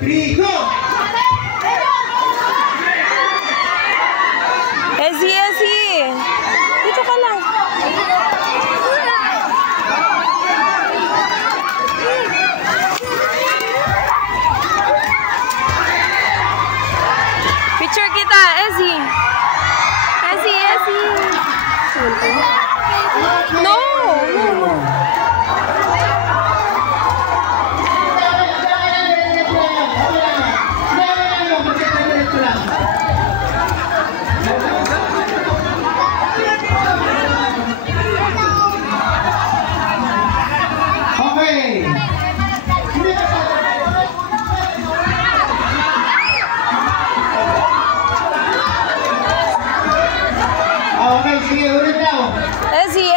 3, go! Ezzy! Dito ka lang. Picture kita, Ezzy! Ezzy! No! Okay, sige, ulit daw. Ezzy!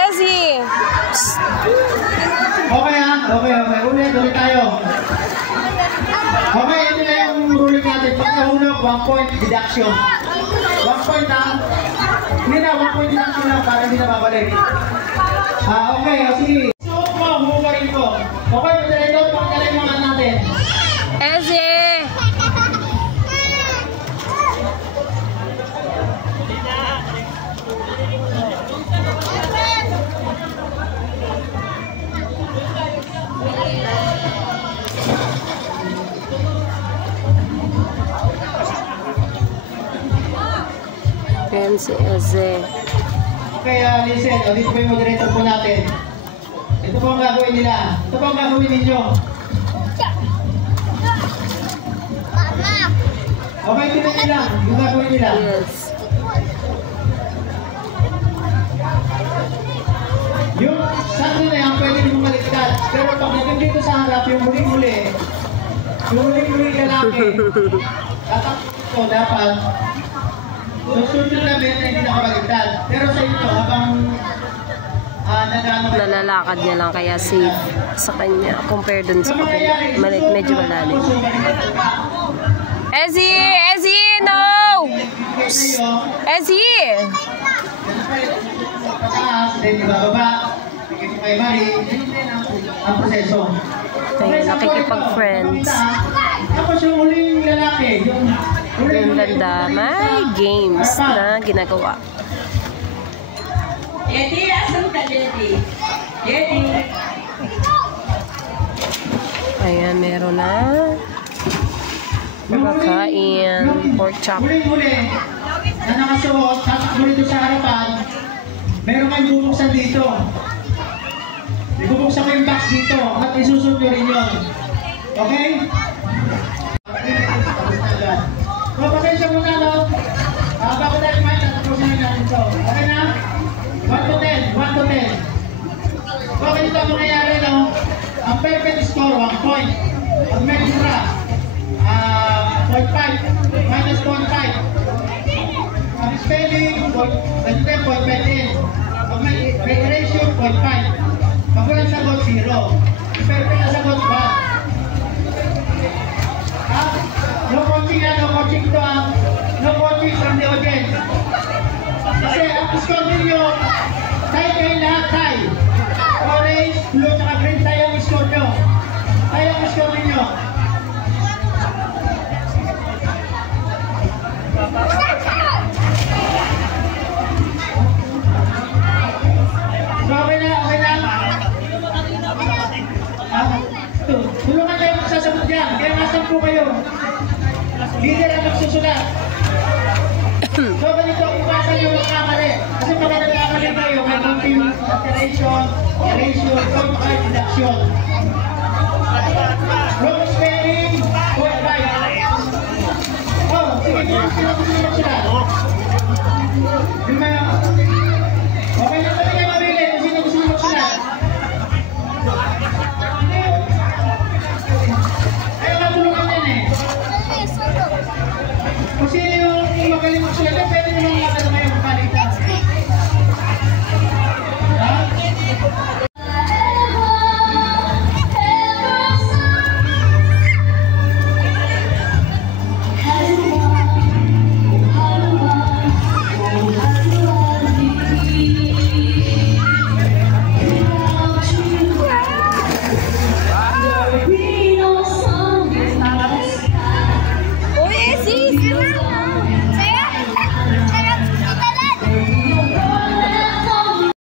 Okay ha? Okay. Ulit tayo. Okay, ito na yung ruling natin. Pag nahulog, 1 point deduction. 1 point ha? Hindi na, 1 point deduction lang para hindi na babalik. Okay, sige. Suot mo, hugarin ko. Okay, ito, pagkalay mo nga natin. Ezzy! Yan si Ezzy. Okay, listen. Dito po yung moderator po natin. Ito po ang gagawin nila. Ito po ang gagawin ninyo. Okay, tinan nyo lang. Yung gagawin nila. Yes. Yung sando na yan, pwede nyo maligtad. Pero pag natin dito sa harap, yung muling-muli lalaki, tatakot ko dapat susunod namin na hindi nakabaligtad. Pero sa ito, habang nalalakad niya lang kaya safe sa kanya compare dun sa kapila. Medyo malalim. Ezzy! No! Ezzy! ang proseso. Ayun, nakikipag-friends. Tapos yung huling lalaki, yung ganda, may games na ginagawa. Yeti, asan ka, Yeti? Yeti. Ayan, meron na. Nakakain. Pork chop. Huling-huli na nakasuot, tatakbo dito sa harapan, meron kayong bubuksan dito. Ibubuksan ko yung box dito at isusunod nyo rin yun. Okay? So, pasensya muna, no? Bago tayo kumain, tatapusin na natin ito. Okay na? 1 to 10. So, ganito ang mangyayari, no? Ang perfect score, 1 point. Ang extra, 0.5. Minus 0.5. Ang spelling, 0.10. Pag may ratio, 0.5. Pag walang sagot, 0. Perfect na sagot, 1. No coaching to no coaching from the audience. Kasi ang score ninyo, tayo kayo lahat tayo. Orange, blue, saka green tayo ang score nyo. Tayo ang score ninyo. So, okay na. Tulungan kayo magsasagot dyan. Kaya nasan po kayo. Leader ang magsusulat. So, ganito ang iwasan nyo magkamali. Kasi pag nagkamali kayo, may konting alteration, erasure, deduction. Wrong spelling,